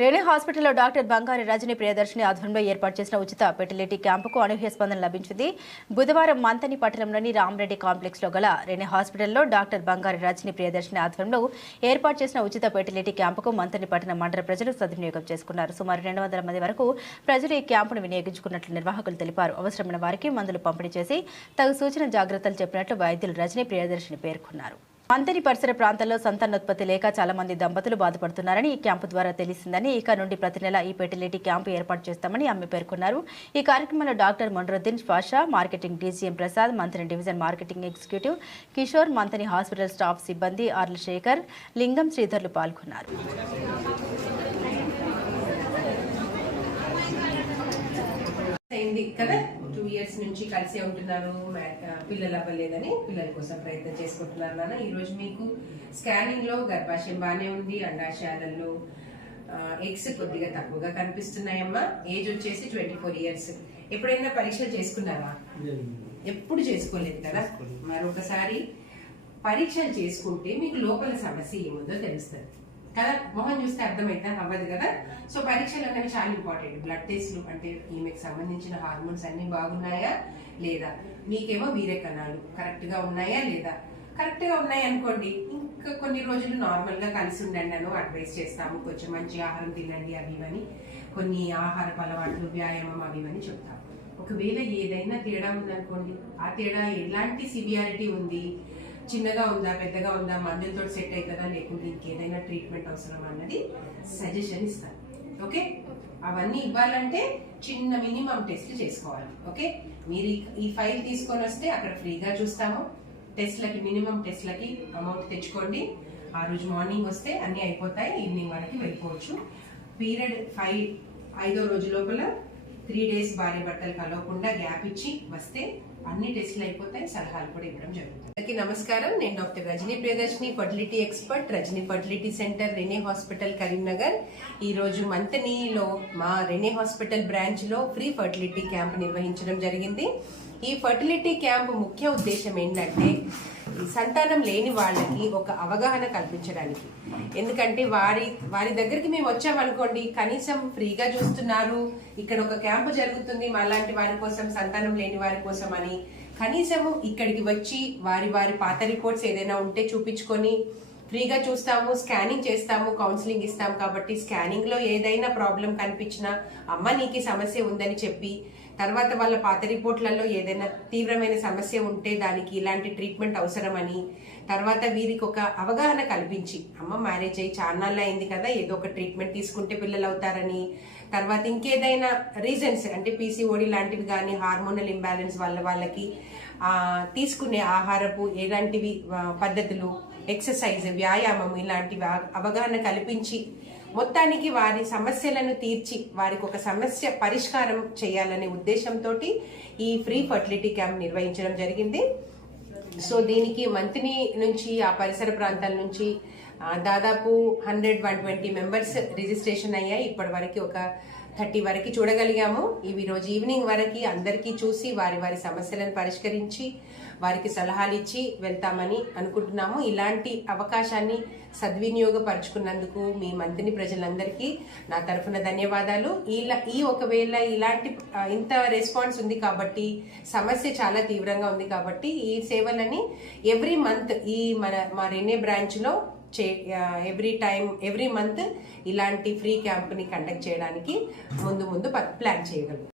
రేణి హాస్పిటల్లో డాక్టర్ బంగారి రజని ప్రియదర్శిని ఆధ్వర్యంలో ఏర్పాటు చేసిన ఉచిత ఫెర్టిలిటీ క్యాంపుకు అనూహ్య స్పందన లభించింది. బుధవారం మంతని పట్టణంలోని రామరెడ్డి కాంప్లెక్స్ లో గల రేణి హాస్పిటల్లో డాక్టర్ బంగారి రజని ప్రియదర్శిని ఆధ్వర్యంలో ఏర్పాటు చేసిన ఉచిత ఫెర్టిలిటీ క్యాంపుకు మంతని పట్టణ మండల ప్రజలు సద్వినియోగం చేసుకున్నారు. సుమారు 200 మంది వరకు ప్రజలు ఈ క్యాంపును వినియోగించుకున్నట్లు నిర్వాహకులు తెలిపారు. అవసరమైన వారికి మందులు పంపిణీ చేసి తగు సూచన జాగ్రత్తలు చెప్పినట్లు వైద్యులు రజని ప్రియదర్శిని పేర్కొన్నారు. మంతని పరిసర ప్రాంతాల్లో సంతానోత్పత్తి లేక చాలా మంది దంపతులు బాధపడుతున్నారని ఈ క్యాంపు ద్వారా తెలిసిందని, ఇక నుండి ప్రతి నెల ఈ ఫెర్టిలిటీ క్యాంపు ఏర్పాటు చేస్తామని ఆమె పేర్కొన్నారు. ఈ కార్యక్రమంలో doctor Monaruddin Pasha, marketing DGM Prasad, Manthani division marketing executive Kishore, Manthani hospital staff సిబ్బంది ఆర్ల శేఖర్, లింగం శ్రీధర్లు పాల్గొన్నారు. కదా 2 years నుంచి కలిసే ఉంటున్నారు. పిల్లలు అవ్వలేదని పిల్లల కోసం ప్రయత్నం చేసుకుంటున్నారు నాన్న. ఈ రోజు మీకు స్కానింగ్ లో గర్భాశయం బానే ఉంది, అండాశయాలలో ఎగ్స్ కొద్దిగా తక్కువగా కనిపిస్తున్నాయమ్మా. ఏజ్ వచ్చేసి 24 years. ఎప్పుడైనా పరీక్షలు చేసుకున్నారా? ఎప్పుడు చేసుకోలేదు కదా. మరొకసారి పరీక్షలు చేసుకుంటే మీకు లోపల సమస్య ఏముందో తెలుస్తుంది కదా. మొహం చూస్తే అర్థమైతే అవ్వదు కదా. సో పరీక్షలు అనేవి చాలా ఇంపార్టెంట్. బ్లడ్ టెస్ట్లు అంటే ఈమెకు సంబంధించిన హార్మోన్స్ అన్ని బాగున్నాయా లేదా, మీకేమో వీర్య కణాలు కరెక్ట్ గా ఉన్నాయా లేదా. కరెక్ట్ గా ఉన్నాయి అనుకోండి, ఇంకా కొన్ని రోజులు నార్మల్ గా కలిసి ఉండండి అని అడ్వైస్ చేస్తాము. కొంచెం మంచి ఆహారం తినండి అవి ఇవని, కొన్ని ఆహారపు అలవాట్లు, వ్యాయామం అవి ఇవని చెప్తాము. ఒకవేళ ఏదైనా తేడా ఉందనుకోండి, ఆ తేడా ఎలాంటి సివియారిటీ ఉంది, చిన్నగా ఉందా పెద్దగా ఉందా, మందులతో సెట్ అవుతుందా లేకుంటే ఇంకేదైనా ట్రీట్మెంట్ అవసరం అన్నది సజెషన్ ఇస్తాను. ఓకే, అవన్నీ ఇవ్వాలంటే చిన్న మినిమం టెస్ట్ చేసుకోవాలి. ఓకే, మీరు ఈ ఫైల్ తీసుకొని వస్తే అక్కడ ఫ్రీగా చూస్తాము. టెస్ట్లకి మినిమం టెస్ట్లకి అమౌంట్ తెచ్చుకోండి. ఆ రోజు మార్నింగ్ వస్తే అన్ని అయిపోతాయి, ఈవినింగ్ వరకు వెళ్ళిపోవచ్చు. పీరియడ్ 5వ రోజు లోపల 3 days భారీ బట్టలు కలవకుండా గ్యాప్ ఇచ్చి వస్తే అన్ని టెస్టులు అయిపోతాయి, సలహాలు కూడా ఇవ్వడం జరుగుతుంది. అందరికీ నమస్కారం. నేను doctor Rajani Priyadarshini, fertility expert, Rajani fertility centre, Rene hospital, Karimnagar. ఈ రోజు మంతనీలో మా రెనే హాస్పిటల్ బ్రాంచ్ లో ఫ్రీ ఫర్టిలిటీ క్యాంప్ నిర్వహించడం జరిగింది. ఈ ఫర్టిలిటీ క్యాంప్ ముఖ్య ఉద్దేశం ఏంటంటే సంతానం లేని వాళ్ళకి ఒక అవగాహన కల్పించడానికి. ఎందుకంటే వారి దగ్గరికి మేము వచ్చామనుకోండి, కనీసం ఫ్రీగా చూస్తున్నారు, ఇక్కడ ఒక క్యాంపు జరుగుతుంది మాలాంటి వారి కోసం, సంతానం లేని వారి కోసం అని కనీసము ఇక్కడికి వచ్చి వారి పాత రిపోర్ట్స్ ఏదైనా ఉంటే చూపించుకొని ఫ్రీగా చూస్తాము, స్కానింగ్ చేస్తాము, కౌన్సిలింగ్ ఇస్తాం. కాబట్టి స్కానింగ్ లో ఏదైనా ప్రాబ్లం కనిపించినా అమ్మ నీకు సమస్య ఉందని చెప్పి, తర్వాత వాళ్ళ పాత రిపోర్ట్లలో ఏదైనా తీవ్రమైన సమస్య ఉంటే దానికి ఇలాంటి ట్రీట్మెంట్ అవసరమని, తర్వాత వీరికి ఒక అవగాహన కల్పించి, అమ్మ మ్యారేజ్ అయ్యి చాన్నాళ్ళు అయింది కదా, ఏదో ఒక ట్రీట్మెంట్ తీసుకుంటే పిల్లలు అవుతారని, తర్వాత ఇంకేదైనా రీజన్స్ అంటే పీసీఓడి లాంటివి కానీ, హార్మోనల్ ఇంబ్యాలెన్స్ వల్ల వాళ్ళకి తీసుకునే ఆహారపు ఎలాంటివి పద్ధతులు, ఎక్సర్సైజ్, వ్యాయామం ఇలాంటివి అవగాహన కల్పించి మొత్తానికి వారి సమస్యలను తీర్చి వారికి ఒక సమస్య పరిష్కారం చేయాలనే ఉద్దేశంతో ఈ ఫ్రీ ఫర్టిలిటీ క్యాంప్ నిర్వహించడం జరిగింది. సో దీనికి మంతని నుంచి ఆ పరిసర ప్రాంతాల నుంచి దాదాపు 100-120 మెంబర్స్ రిజిస్ట్రేషన్ అయ్యాయి. ఇప్పటి వరకు ఒక 30 వరకు చూడగలిగాము. ఇవి రోజు ఈవినింగ్ వరకు అందరికీ చూసి వారి సమస్యలను పరిష్కరించి వారికి సలహాలు ఇచ్చి వెళ్తామని అనుకుంటున్నాము. ఇలాంటి అవకాశాన్ని సద్వినియోగపరుచుకున్నందుకు మీ మంతని ప్రజలందరికీ నా తరఫున ధన్యవాదాలు. ఒకవేళ ఇలాంటి ఇంత రెస్పాన్స్ ఉంది కాబట్టి, సమస్య చాలా తీవ్రంగా ఉంది కాబట్టి ఈ సేవలని ఎవ్రీ మంత్ మా రెనే బ్రాంచ్ లో ఎవ్రీ మంత్ ఇలాంటి ఫ్రీ క్యాంప్ ని కండక్ట్ చేయడానికి ముందు ప్లాన్ చేయగలం.